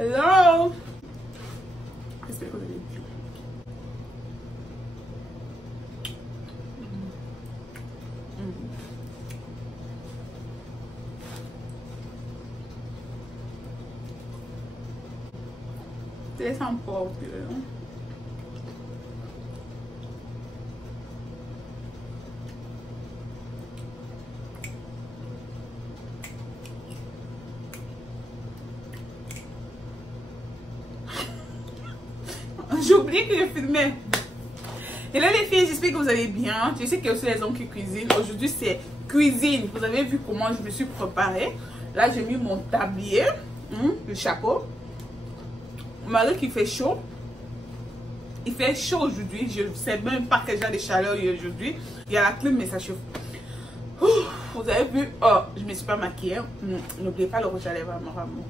Hello. J'espère que vous allez bien. C'est sans porte. J'oublie que je filmais. Et là les filles, j'espère que vous allez bien. Je sais qu'il y a aussi les hommes qui cuisinent. Aujourd'hui c'est cuisine. Vous avez vu comment je me suis préparée. Là j'ai mis mon tablier, le chapeau. Malgré qu'il fait chaud. Il fait chaud aujourd'hui. Je ne sais même pas quel genre de chaleur il y a aujourd'hui. Il y a la clim mais ça chauffe. Vous avez vu, oh, je ne me suis pas maquillée. N'oubliez pas le rouge à lèvres à mon amour.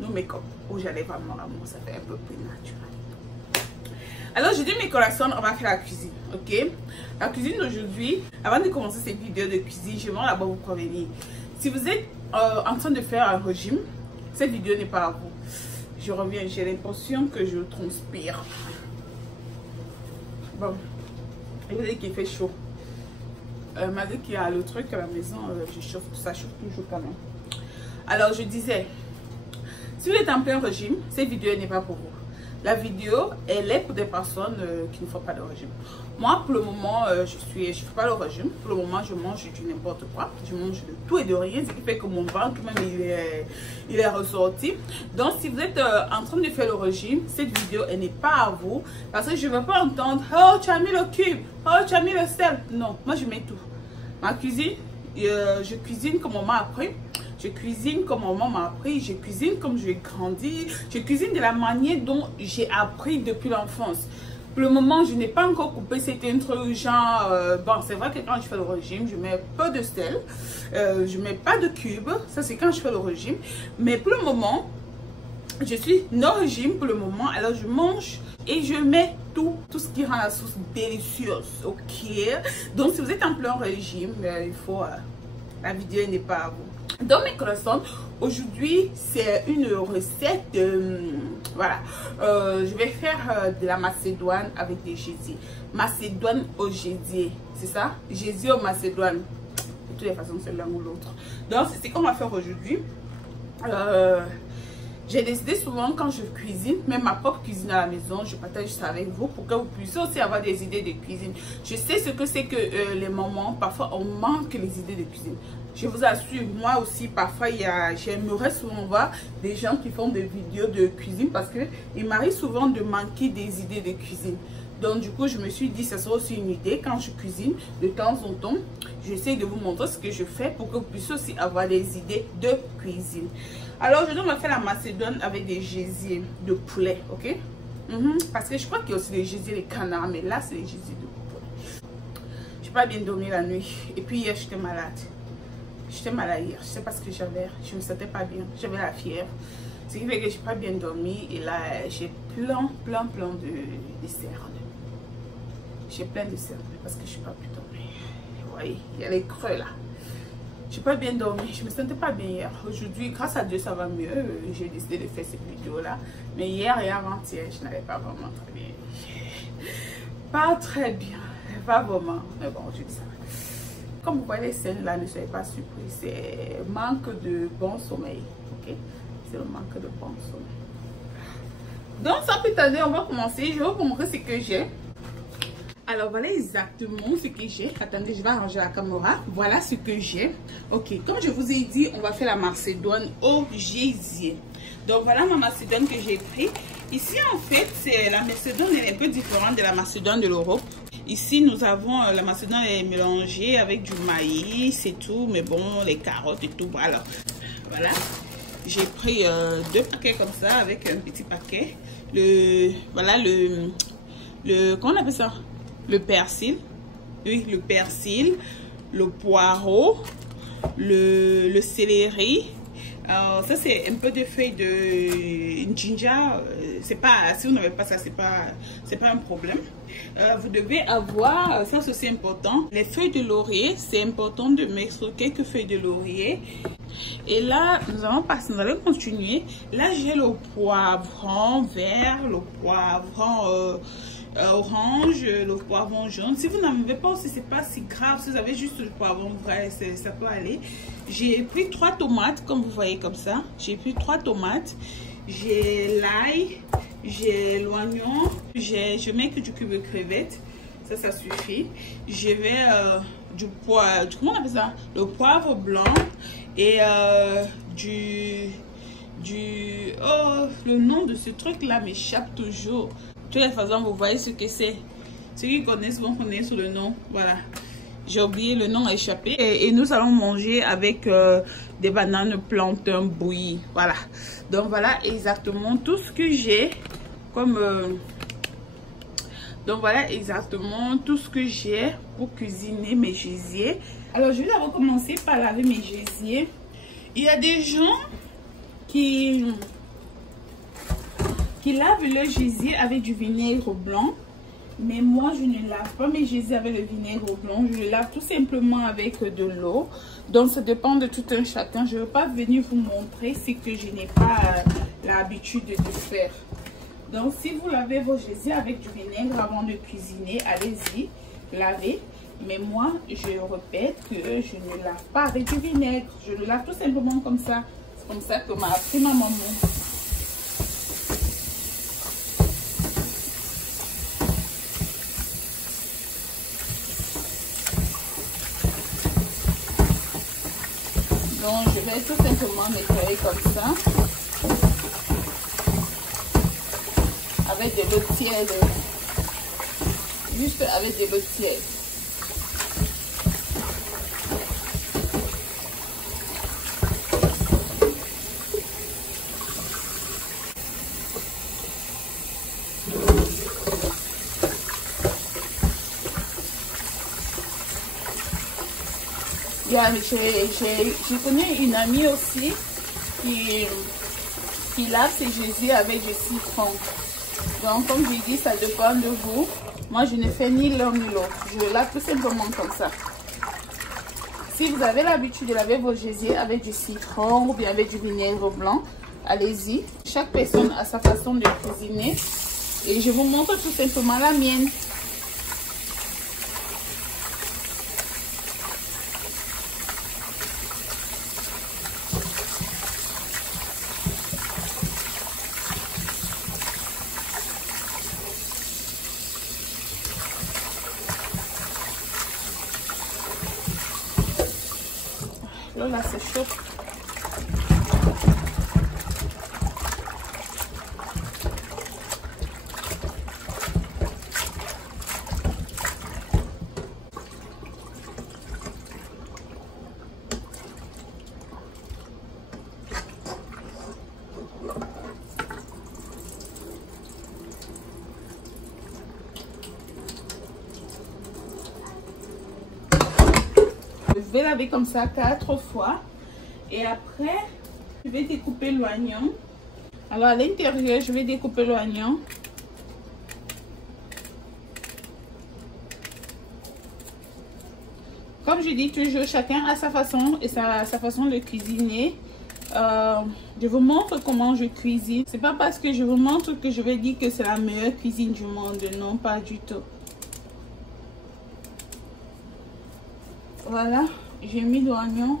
Nos make-up rouge à lèvres à mon amour, ça fait un peu plus naturel. Alors aujourd'hui mes collations, on va faire la cuisine, ok? La cuisine d'aujourd'hui, avant de commencer cette vidéo de cuisine, je vais d'abord vous prévenir. Si vous êtes en train de faire un régime, cette vidéo n'est pas à vous. Je reviens, j'ai l'impression que je transpire. Bon, et vous voyez qu'il fait chaud. Malgré qu'il y a le truc à la maison, je chauffe, ça chauffe toujours quand même. Alors je disais, si vous êtes en plein régime, cette vidéo n'est pas pour vous. La vidéo, elle est pour des personnes qui ne font pas de régime. Moi, pour le moment, je ne fais pas le régime. Pour le moment, je mange du n'importe quoi. Je mange de tout et de rien. Ce qui fait que mon ventre, même, il est ressorti. Donc, si vous êtes en train de faire le régime, cette vidéo, elle n'est pas à vous. Parce que je ne veux pas entendre « Oh, tu as mis le cube. Oh, tu as mis le sel. » Non, moi, je mets tout. Ma cuisine, je cuisine comme on m'a appris. Je cuisine comme maman m'a appris, je cuisine comme j'ai grandi, je cuisine de la manière dont j'ai appris depuis l'enfance. Pour le moment, je n'ai pas encore coupé cet intro genre, bon, c'est vrai que quand je fais le régime, je mets peu de sel, je mets pas de cube, ça c'est quand je fais le régime. Mais pour le moment, je suis non régime pour le moment, alors je mange et je mets tout ce qui rend la sauce délicieuse, ok? Donc si vous êtes en plein régime, il faut, la vidéo n'est pas à vous. Dans mes croissants, aujourd'hui c'est une recette, voilà, je vais faire de la macédoine avec des gésiers. Macédoine au gésier, c'est ça? Gésier au macédoine, de toutes les façons c'est l'un ou l'autre. Donc c'est ce qu'on va faire aujourd'hui. J'ai décidé souvent quand je cuisine, même ma propre cuisine à la maison, je partage ça avec vous pour que vous puissiez aussi avoir des idées de cuisine. Je sais ce que c'est que les mamans, parfois on manque les idées de cuisine. Je vous assure, moi aussi parfois j'aimerais souvent voir des gens qui font des vidéos de cuisine parce que il m'arrive souvent de manquer des idées de cuisine. Donc du coup je me suis dit ça sera aussi une idée quand je cuisine de temps en temps. J'essaie de vous montrer ce que je fais pour que vous puissiez aussi avoir des idées de cuisine. Alors aujourd'hui on va faire la macédoine avec des gésiers de poulet, ok? Parce que je crois qu'il y a aussi des gésiers de canard, mais là c'est les gésiers de poulet. Je n'ai pas bien dormi la nuit et puis hier j'étais malade. J'étais malade hier, je sais pas ce que j'avais, je me sentais pas bien, j'avais la fièvre. Ce qui fait que j'ai pas bien dormi et là j'ai plein de cernes. J'ai plein de cernes parce que je suis pas pu dormir. Vous voyez, il y a les creux là. J'ai pas bien dormi, je me sentais pas bien hier. Aujourd'hui, grâce à Dieu, ça va mieux. J'ai décidé de faire cette vidéo là. Mais hier et avant-hier, je n'avais pas vraiment très bien. Pas très bien, pas vraiment. Mais bon, je dis ça. Comme vous voyez les scènes là, ne soyez pas surpris. C'est manque de bon sommeil. Ok? C'est le manque de bon sommeil. Donc, sans plus tarder, on va commencer. Je vais vous montrer ce que j'ai. Alors, voilà exactement ce que j'ai. Attendez, je vais arranger la caméra. Voilà ce que j'ai. Ok, comme je vous ai dit, on va faire la macédoine au gésier. Donc, voilà ma macédoine que j'ai pris. Ici, en fait, la macédoine est un peu différente de la macédoine de l'Europe. Ici, nous avons la macédoine est mélangée avec du maïs et tout, mais bon, les carottes et tout, voilà. Voilà, j'ai pris 2 paquets comme ça avec un petit paquet. Voilà, comment on appelle ça? Le persil. Oui, le persil, le poireau, le céleri, Ça c'est un peu de feuilles de ginger. C'est pas, si vous n'avez pas ça, c'est pas un problème. Vous devez avoir, ça c'est aussi important, les feuilles de laurier. C'est important de mettre quelques feuilles de laurier. Et là nous allons continuer. Là j'ai le poivron vert, le poivron orange, le poivron jaune. Si vous n'en avez pas aussi, c'est pas si grave. Si vous avez juste le poivron vrai, ça peut aller. J'ai pris 3 tomates, comme vous voyez comme ça. J'ai pris 3 tomates. J'ai l'ail, j'ai l'oignon, je mets que du cube de crevettes. Ça suffit. Je vais du poivre, comment on appelle ça? Le poivre blanc et oh, le nom de ce truc là m'échappe toujours. De toute façon, vous voyez ce que c'est. Ceux qui connaissent vont connaître le nom. Voilà. J'ai oublié, le nom a échappé. Et nous allons manger avec des bananes plantain bouillies. Voilà. Donc voilà exactement tout ce que j'ai comme... donc voilà exactement tout ce que j'ai pour cuisiner mes gésiers. Alors je vais d'abord commencer par laver mes gésiers. Il y a des gens qui lavent le gésier avec du vinaigre blanc. Mais moi, je ne lave pas mes gésiers avec le vinaigre blanc. Je le lave tout simplement avec de l'eau. Donc, ça dépend de tout un chacun. Je ne veux pas venir vous montrer ce que je n'ai pas l'habitude de faire. Donc, si vous lavez vos gésiers avec du vinaigre avant de cuisiner, allez-y, lavez. Mais moi, je répète que je ne lave pas avec du vinaigre. Je le lave tout simplement comme ça. C'est comme ça que m'a appris ma maman. Donc, je vais tout simplement nettoyer comme ça. Avec de l'eau tiède. Juste avec de l'eau tiède. Je connais une amie aussi qui lave ses gésiers avec du citron. Donc comme je dis, ça dépend de vous. Moi je ne fais ni l'un ni l'autre. Je lave tout simplement comme ça. Si vous avez l'habitude de laver vos gésiers avec du citron ou bien avec du vinaigre blanc, allez-y. Chaque personne a sa façon de cuisiner. Et je vous montre tout simplement la mienne. Là, c'est chaud. Je vais laver comme ça 4 fois et après je vais découper l'oignon. Alors à l'intérieur je vais découper l'oignon. Comme je dis toujours, chacun a sa façon et sa façon de cuisiner. Je vous montre comment je cuisine. C'est pas parce que je vous montre que je vais dire que c'est la meilleure cuisine du monde. Non, pas du tout. Voilà, j'ai mis l'oignon,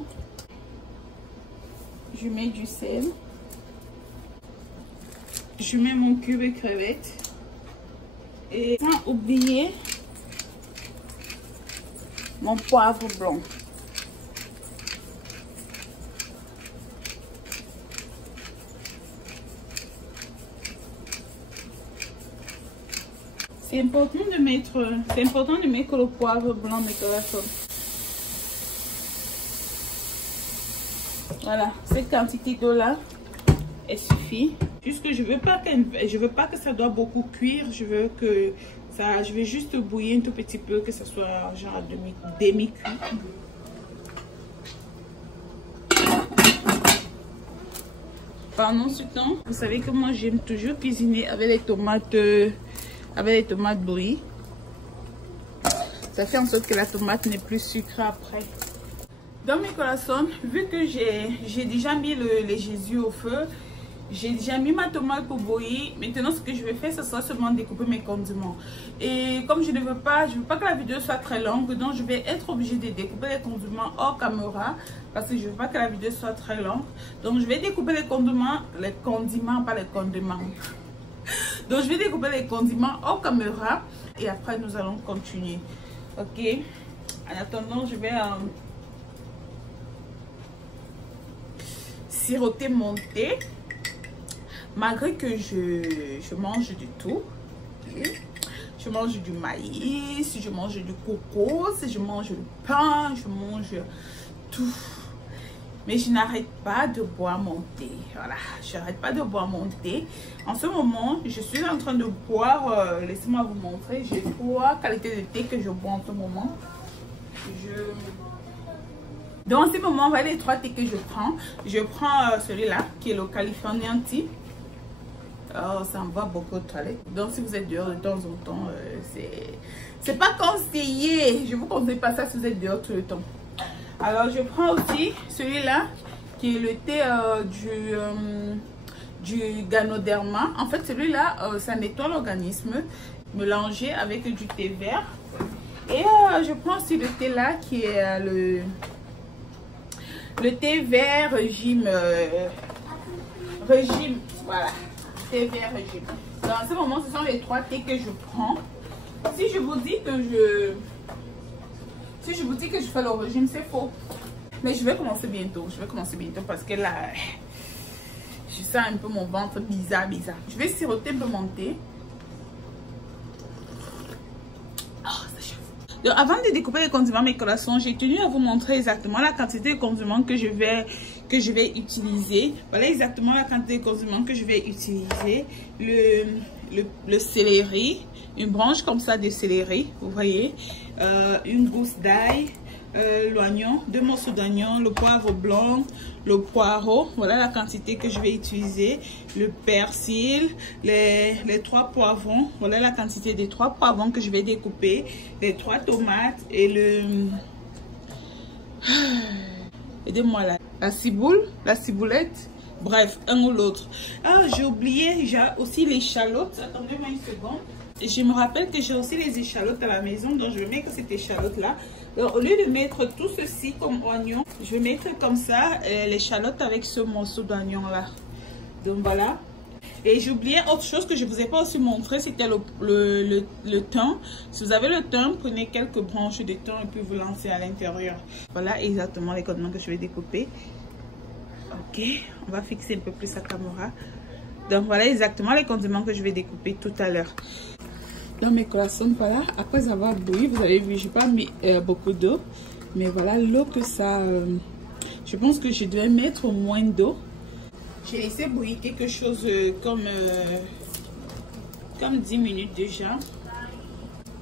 je mets du sel, je mets mon cube de crevettes et sans oublier mon poivre blanc. C'est important de mettre le poivre blanc de toute façon. Voilà, cette quantité d'eau là, elle suffit. Juste que je veux pas que ça doit beaucoup cuire. Je vais juste bouillir un tout petit peu, que ça soit genre demi-cuit. Pendant ce temps, vous savez que moi j'aime toujours cuisiner avec les tomates bouillies. Ça fait en sorte que la tomate n'est plus sucrée après. Dans mes corazones, vu que j'ai déjà mis les Jésus au feu, j'ai déjà mis ma tomate pour bouillir. Maintenant, ce que je vais faire, ce sera seulement découper mes condiments. Et comme je ne veux pas que la vidéo soit très longue, donc je vais être obligée de découper les condiments hors caméra. Parce que je ne veux pas que la vidéo soit très longue. Donc, je vais découper les condiments, pas les condiments. Donc, je vais découper les condiments hors caméra. Et après, nous allons continuer. Ok? En attendant, je vais siroter mon thé. Malgré que je mange du tout. Okay. Je mange du maïs, je mange du coco, je mange du pain, je mange tout. Mais je n'arrête pas de boire mon thé. Voilà, je n'arrête pas de boire mon thé. En ce moment, je suis en train de boire, laissez-moi vous montrer, j'ai 3 qualités de thé que je bois en ce moment. Donc en ce moment, voilà les 3 thés que je prends. Je prends celui-là, qui est le Californian Tea. Oh, ça envoie beaucoup de toilettes. Donc si vous êtes dehors de temps en temps, c'est pas conseillé. Je vous conseille pas ça si vous êtes dehors tout le temps. Alors je prends aussi celui-là qui est le thé du Ganoderma. En fait celui-là ça nettoie l'organisme mélangé avec du thé vert. Et je prends aussi le thé là qui est le thé vert régime voilà, thé vert régime. Dans ce moment ce sont les 3 thés que je prends. Si je vous dis que je fais le régime, c'est faux. Mais je vais commencer bientôt. Parce que là, je sens un peu mon ventre bizarre. Je vais siroter un peu mon thé. Oh, ça chauffe. Donc, avant de découper les condiments, mes collations, j'ai tenu à vous montrer exactement la quantité de condiments que je vais utiliser. Voilà exactement la quantité de condiments que je vais utiliser. Le céleri, une branche comme ça de céleri, vous voyez, une gousse d'ail, l'oignon, 2 morceaux d'oignon, le poivre blanc, le poireau, voilà la quantité que je vais utiliser, le persil, les 3 poivrons, voilà la quantité des 3 poivrons que je vais découper, les 3 tomates et aidez-moi là, la ciboulette. Bref, un ou l'autre. Ah, j'ai oublié, j'ai aussi les échalotes. Attendez-moi une seconde. Je me rappelle que j'ai aussi les échalotes à la maison. Donc, je vais mettre cette échalote-là. Au lieu de mettre tout ceci comme oignon, je vais mettre comme ça l'échalote avec ce morceau d'oignon-là. Donc, voilà. Et j'ai oublié autre chose que je ne vous ai pas aussi montré. C'était le thym. Si vous avez le thym, prenez quelques branches de thym et puis vous lancez à l'intérieur. Voilà exactement les condiments que je vais découper. Ok, on va fixer un peu plus la caméra. Donc voilà exactement les condiments que je vais découper tout à l'heure. Dans mes collations, voilà, après avoir bouilli, vous avez vu, je n'ai pas mis beaucoup d'eau. Mais voilà l'eau que ça... je pense que je dois mettre moins d'eau. J'ai laissé bouillir quelque chose comme 10 minutes déjà.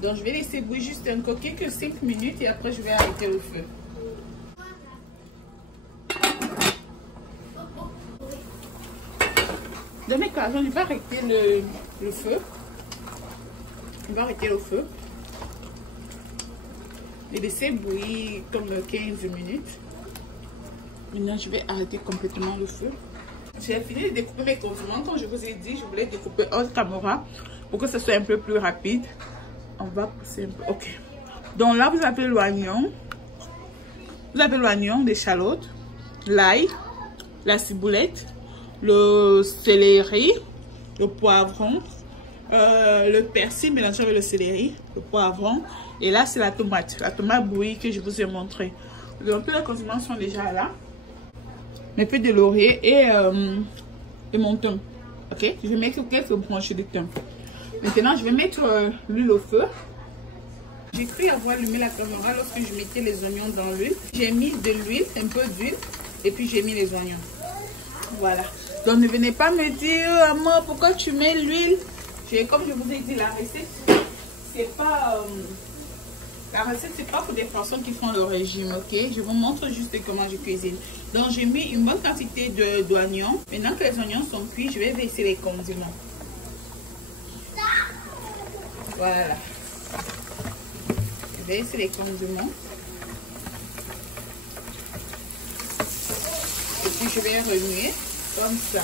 Donc je vais laisser bouillir juste encore quelques 5 minutes et après je vais arrêter le feu. Dans mes cas, je vais arrêter le feu. Je vais arrêter le feu. Et laisser bouillir comme 15 minutes. Maintenant, je vais arrêter complètement le feu. J'ai fini de découper mes condiments. Comme je vous ai dit, je voulais découper hors caméra pour que ce soit un peu plus rapide. On va pousser un peu. Ok. Donc là, vous avez l'oignon. Vous avez l'oignon, l'échalote, l'ail, la ciboulette, le céleri, le poivron, le persil mélangé avec le céleri, le poivron. Et là, c'est la tomate bouillie que je vous ai montré. Donc, tous les condiments sont déjà là. Mes feuilles de laurier et mon thym. Ok, je vais mettre quelques branches de thym. Maintenant, je vais mettre l'huile au feu. J'ai cru avoir allumé la caméra lorsque je mettais les oignons dans l'huile. J'ai mis de l'huile, un peu d'huile, et puis j'ai mis les oignons. Voilà. Donc ne venez pas me dire, maman, pourquoi tu mets l'huile? Comme je vous ai dit, la recette, c'est pas La recette, c'est pas pour des personnes qui font le régime, ok? Je vous montre juste comment je cuisine. Donc, j'ai mis une bonne quantité d'oignons. Maintenant que les oignons sont cuits, je vais verser les condiments. Voilà. Je vais verser les condiments. Et puis, je vais remuer comme ça.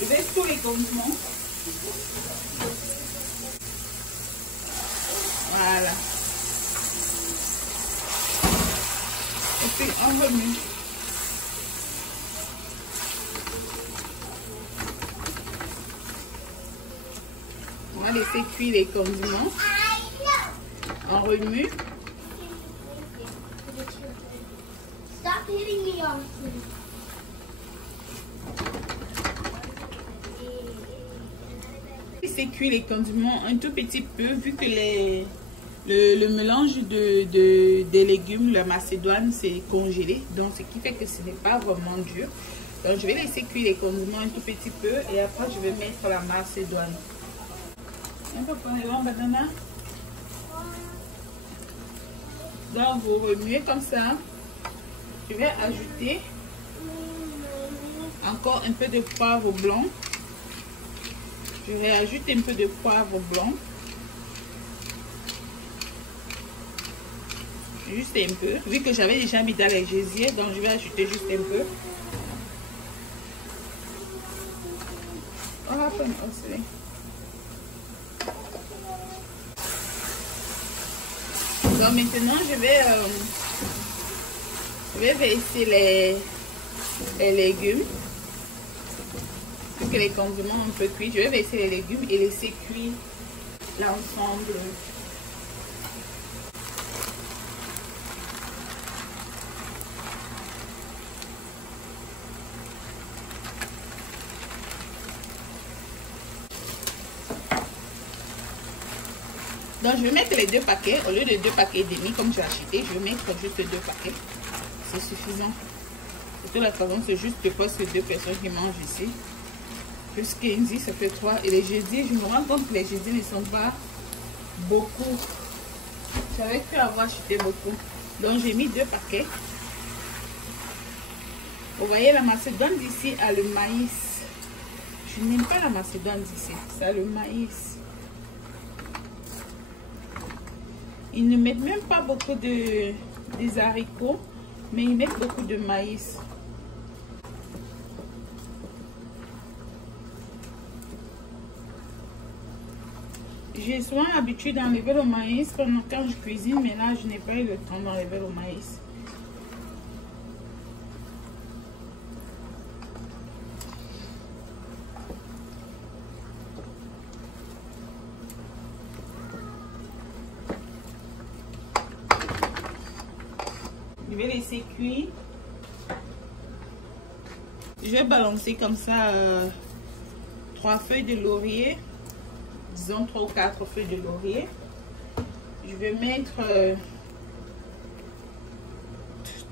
Je vais tous les condiments. Voilà. Et puis on remue. On va laisser cuire les condiments. On remue. Stop hitting me, Austin. Laisser cuire les condiments un tout petit peu vu que le mélange des légumes, la macédoine, c'est congelé. Donc, ce qui fait que ce n'est pas vraiment dur. Donc, je vais laisser cuire les condiments un tout petit peu. Et après, je vais mettre la macédoine. Un peu pour les banana. Donc, vous remuez comme ça. Je vais ajouter encore un peu de poivre blanc. Je vais ajouter un peu de poivre blanc. Juste un peu. Vu que j'avais déjà mis dans les gésiers, donc je vais ajouter juste un peu. Donc maintenant, je vais verser les légumes. Vu que les condiments ont un peu cuit, je vais verser les légumes et laisser cuire l'ensemble. Donc je vais mettre les 2 paquets, au lieu de 2 paquets et demi comme j'ai acheté, je vais mettre juste 2 paquets. C'est suffisant. De toute la façon, c'est juste parce que 2 personnes qui mangent ici. Plus 15, ça fait 3. Et les jeudis, je me rends compte que les jeudis ne sont pas beaucoup. J'avais pu avoir acheté beaucoup. Donc j'ai mis 2 paquets. Vous voyez, la macédoine d'ici a le maïs. Je n'aime pas la macédoine d'ici. Ça a le maïs. Ils ne mettent même pas beaucoup des haricots, mais ils mettent beaucoup de maïs. J'ai souvent l'habitude d'enlever le maïs pendant quand je cuisine, mais là, je n'ai pas eu le temps d'enlever le maïs. Je vais laisser cuire. Je vais balancer comme ça 3 feuilles de laurier. Disons 3 ou 4 feuilles de laurier. Je vais mettre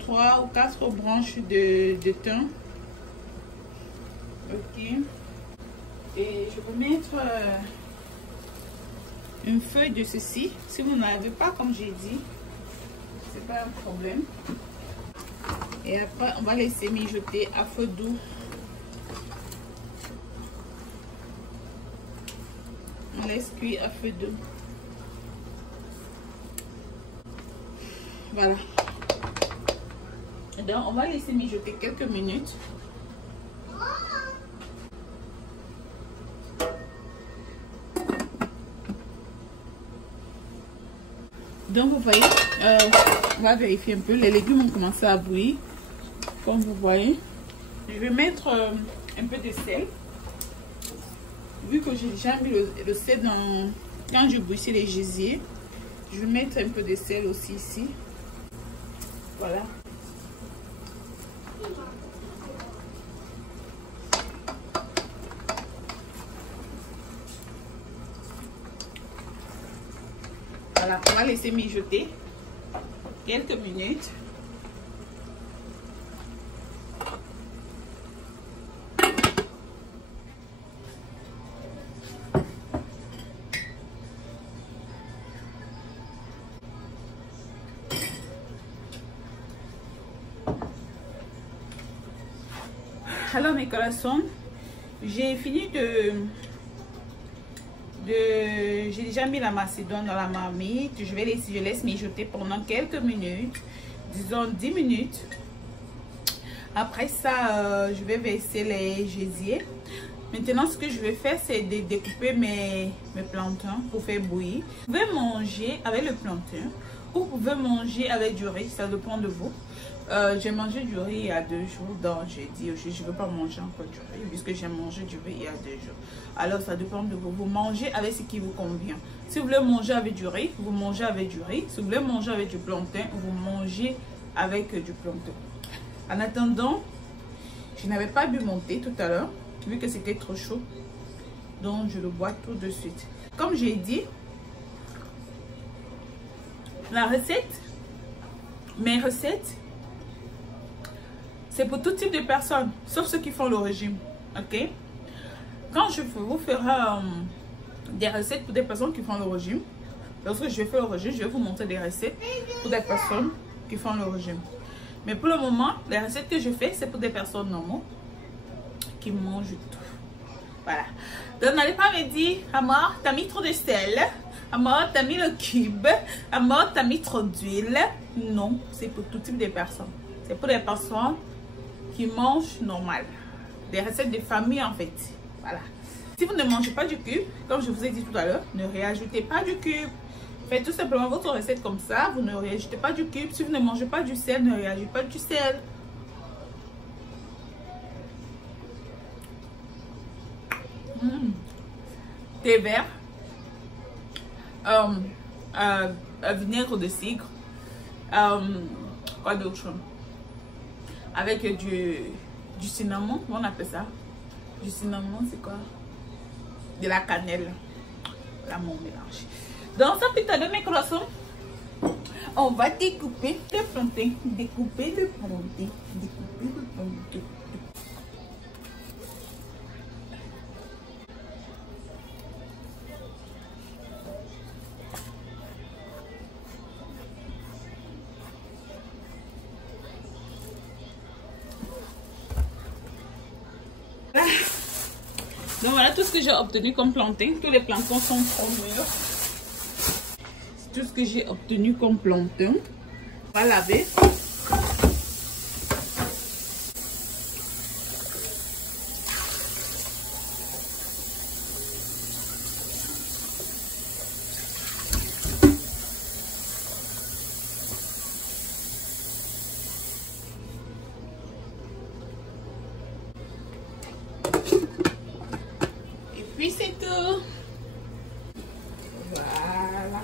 3 ou 4 branches de thym. Ok. Et je vais mettre une feuille de ceci. Si vous n'avez pas, comme j'ai dit, c'est pas un problème. Et après, on va laisser mijoter à feu doux. On laisse cuire à feu doux. Voilà. Donc, on va laisser mijoter quelques minutes. Donc, vous voyez, on va vérifier un peu. Les légumes ont commencé à bouillir. Comme vous voyez. Je vais mettre un peu de sel. Vu que j'ai déjà mis le sel quand je bouillais les gésiers, je vais mettre un peu de sel aussi ici. Voilà. Voilà, on va laisser mijoter quelques minutes. Alors mes corazones, j'ai fini j'ai déjà mis la macédoine dans la marmite. Je laisse mijoter pendant quelques minutes, disons 10 minutes. Après ça, je vais verser les gésiers. Maintenant, ce que je vais faire, c'est de découper mes plantains pour faire bouillir. Vous pouvez manger avec le plantain ou vous pouvez manger avec du riz, ça dépend de vous. J'ai mangé du riz il y a 2 jours, donc j'ai dit je ne veux pas manger encore du riz puisque j'ai mangé du riz il y a 2 jours. Alors ça dépend de vous. Vous mangez avec ce qui vous convient. Si vous voulez manger avec du riz, vous mangez avec du riz. Si vous voulez manger avec du plantain, vous mangez avec du plantain. En attendant, je n'avais pas bu mon thé tout à l'heure vu que c'était trop chaud, donc je le bois tout de suite. Comme j'ai dit, mes recettes, c'est pour tout type de personnes, sauf ceux qui font le régime, ok? Quand je vous ferai des recettes pour des personnes qui font le régime, lorsque je vais faire le régime, je vais vous montrer des recettes pour des personnes qui font le régime. Mais pour le moment, les recettes que je fais, c'est pour des personnes normales qui mangent tout. Voilà. Donc n'allez pas me dire, Amor, t'as mis trop de sel. Amor, t'as mis le cube. Amor, t'as mis trop d'huile. Non, c'est pour tout type de personnes. C'est pour des personnes qui mangent normal. Des recettes de famille en fait. Voilà. Si vous ne mangez pas du cube, comme je vous ai dit tout à l'heure, ne réajoutez pas du cube. Faites tout simplement votre recette comme ça. Vous ne réajoutez pas du cube. Si vous ne mangez pas du sel, ne réajoutez pas du sel. Thé vert, vinaigre de cidre, quoi d'autre, avec du cinnamon, on appelle ça, du cinnamon, c'est quoi, de la cannelle, voilà mon mélange. Dans ça putain de mes croissants, on va découper le plantain, découper le plantain. Donc voilà tout ce que j'ai obtenu comme plantain. Tous les plantains sont trop mûrs. C'est tout ce que j'ai obtenu comme plantain. On va laver. Puis c'est tout. Voilà.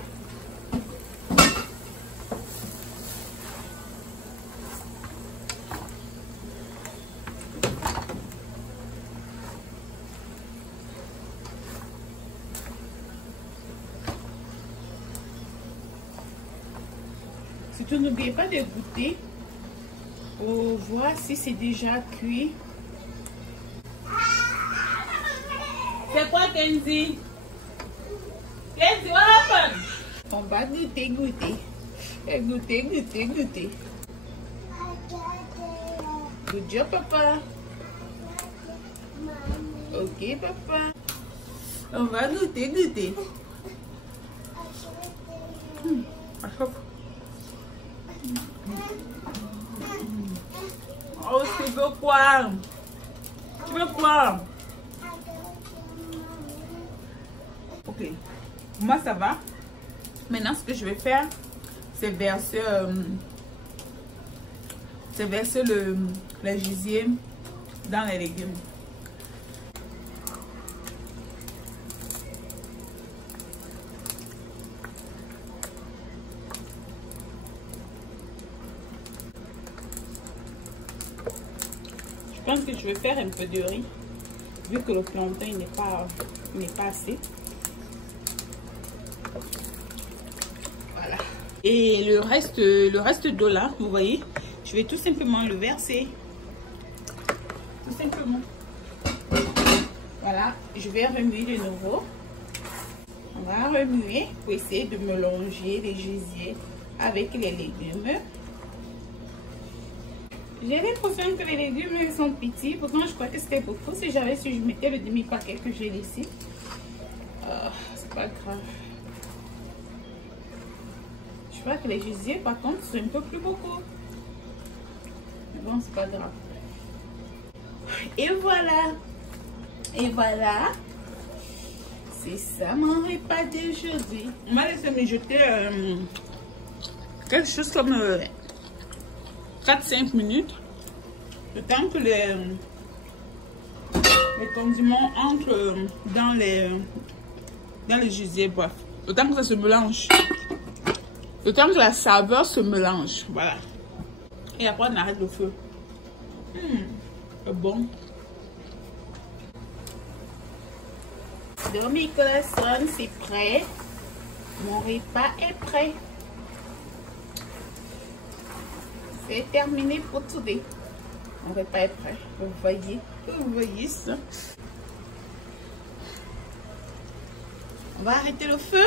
Surtout n'oubliez pas de goûter pour voir si c'est déjà cuit. C'est quoi Kenzie? Kenzie, what happened? On va goûter. Goûter. Good job, papa. Ok, papa. On va goûter. Oh, tu veux quoi? Ok, moi ça va. Maintenant ce que je vais faire, c'est verser les gésiers dans les légumes. Je pense que je vais faire un peu de riz vu que le plantain n'est pas assez. Voilà. Et le reste d'eau là, vous voyez, je vais tout simplement le verser. Tout simplement. Voilà, je vais remuer de nouveau. On va remuer pour essayer de mélanger les gésiers avec les légumes. J'ai l'impression que les légumes ils sont petits. Pourtant, je crois que c'était beaucoup. Si j'avais su, je mettais le demi-paquet que j'ai laissé. C'est pas grave. Je crois que les gésiers, par contre, sont un peu plus beaucoup. Mais bon, c'est pas grave. Et voilà. Et voilà. C'est ça mon repas d'aujourd'hui. On va laisser mijoter quelque chose comme 4-5 minutes. Le temps que les condiments entrent dans les gésiers. Bref, le temps que ça se mélange. Le temps que la saveur se mélange. Voilà. Et après, on arrête le feu. C'est bon. Donc mes corazones, c'est prêt. Mon repas est prêt. C'est terminé pour today. Mon repas est prêt. Vous voyez ça. On va arrêter le feu.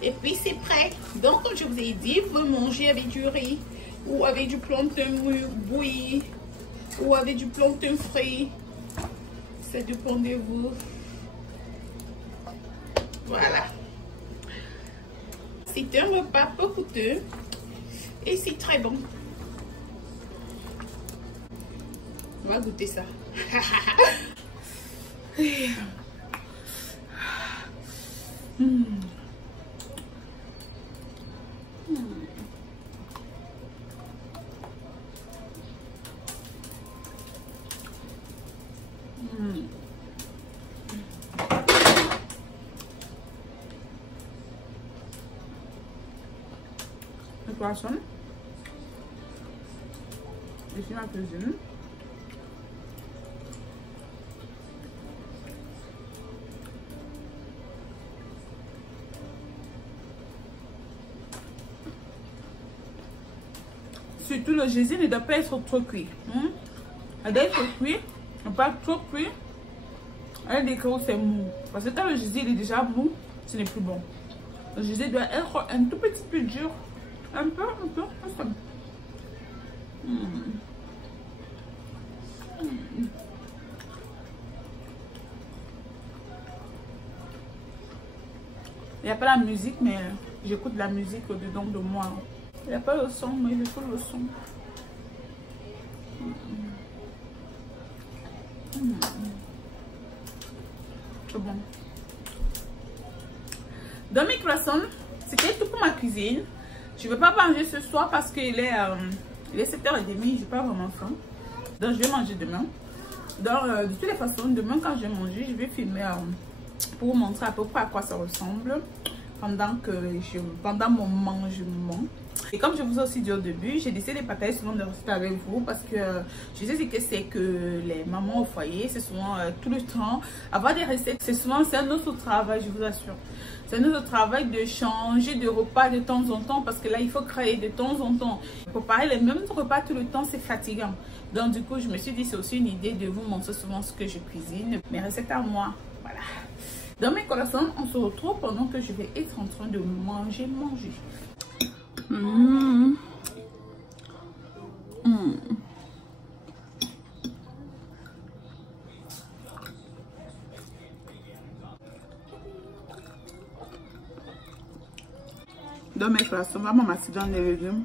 Et puis c'est prêt. Donc comme je vous ai dit, vous mangez avec du riz ou avec du plantain bouilli ou avec du plantain frit. Ça dépend de vous. Voilà. C'est un repas peu coûteux et c'est très bon. On va goûter ça. Le poisson. Ici ma cuisine. Surtout le gésier ne doit pas être trop cuit. Elle doit être cuit, mais pas trop cuit. Elle dit que c'est mou. Parce que quand le gésier est déjà mou, ce n'est plus bon. Le gésier doit être un tout petit peu dur. Un peu. Il n'y a pas la musique, mais j'écoute la musique au-dedans de moi. Il n'y a pas le son, mais j'écoute le son. C'est bon. Dans mes croissants, c'était tout pour ma cuisine. Je ne vais pas manger ce soir parce qu'il est 7h30, je n'ai pas vraiment faim. Donc je vais manger demain. Donc de toutes les façons, demain quand je vais manger, je vais filmer pour vous montrer à peu près à quoi ça ressemble pendant mon mangement. Et comme je vous ai aussi dit au début, j'ai décidé de partager souvent des recettes avec vous parce que je sais ce que c'est que les mamans au foyer, c'est souvent tout le temps. Avoir des recettes, c'est un autre travail, je vous assure. C'est un autre travail de changer de repas de temps en temps parce que là, il faut créer de temps en temps. Préparer les mêmes repas tout le temps, c'est fatigant. Donc du coup, je me suis dit, c'est aussi une idée de vous montrer souvent ce que je cuisine. Mes recettes à moi, voilà. Dans mes corazones, on se retrouve pendant que je vais être en train de manger. Dans mes corazones, on va m'amasser dans les légumes.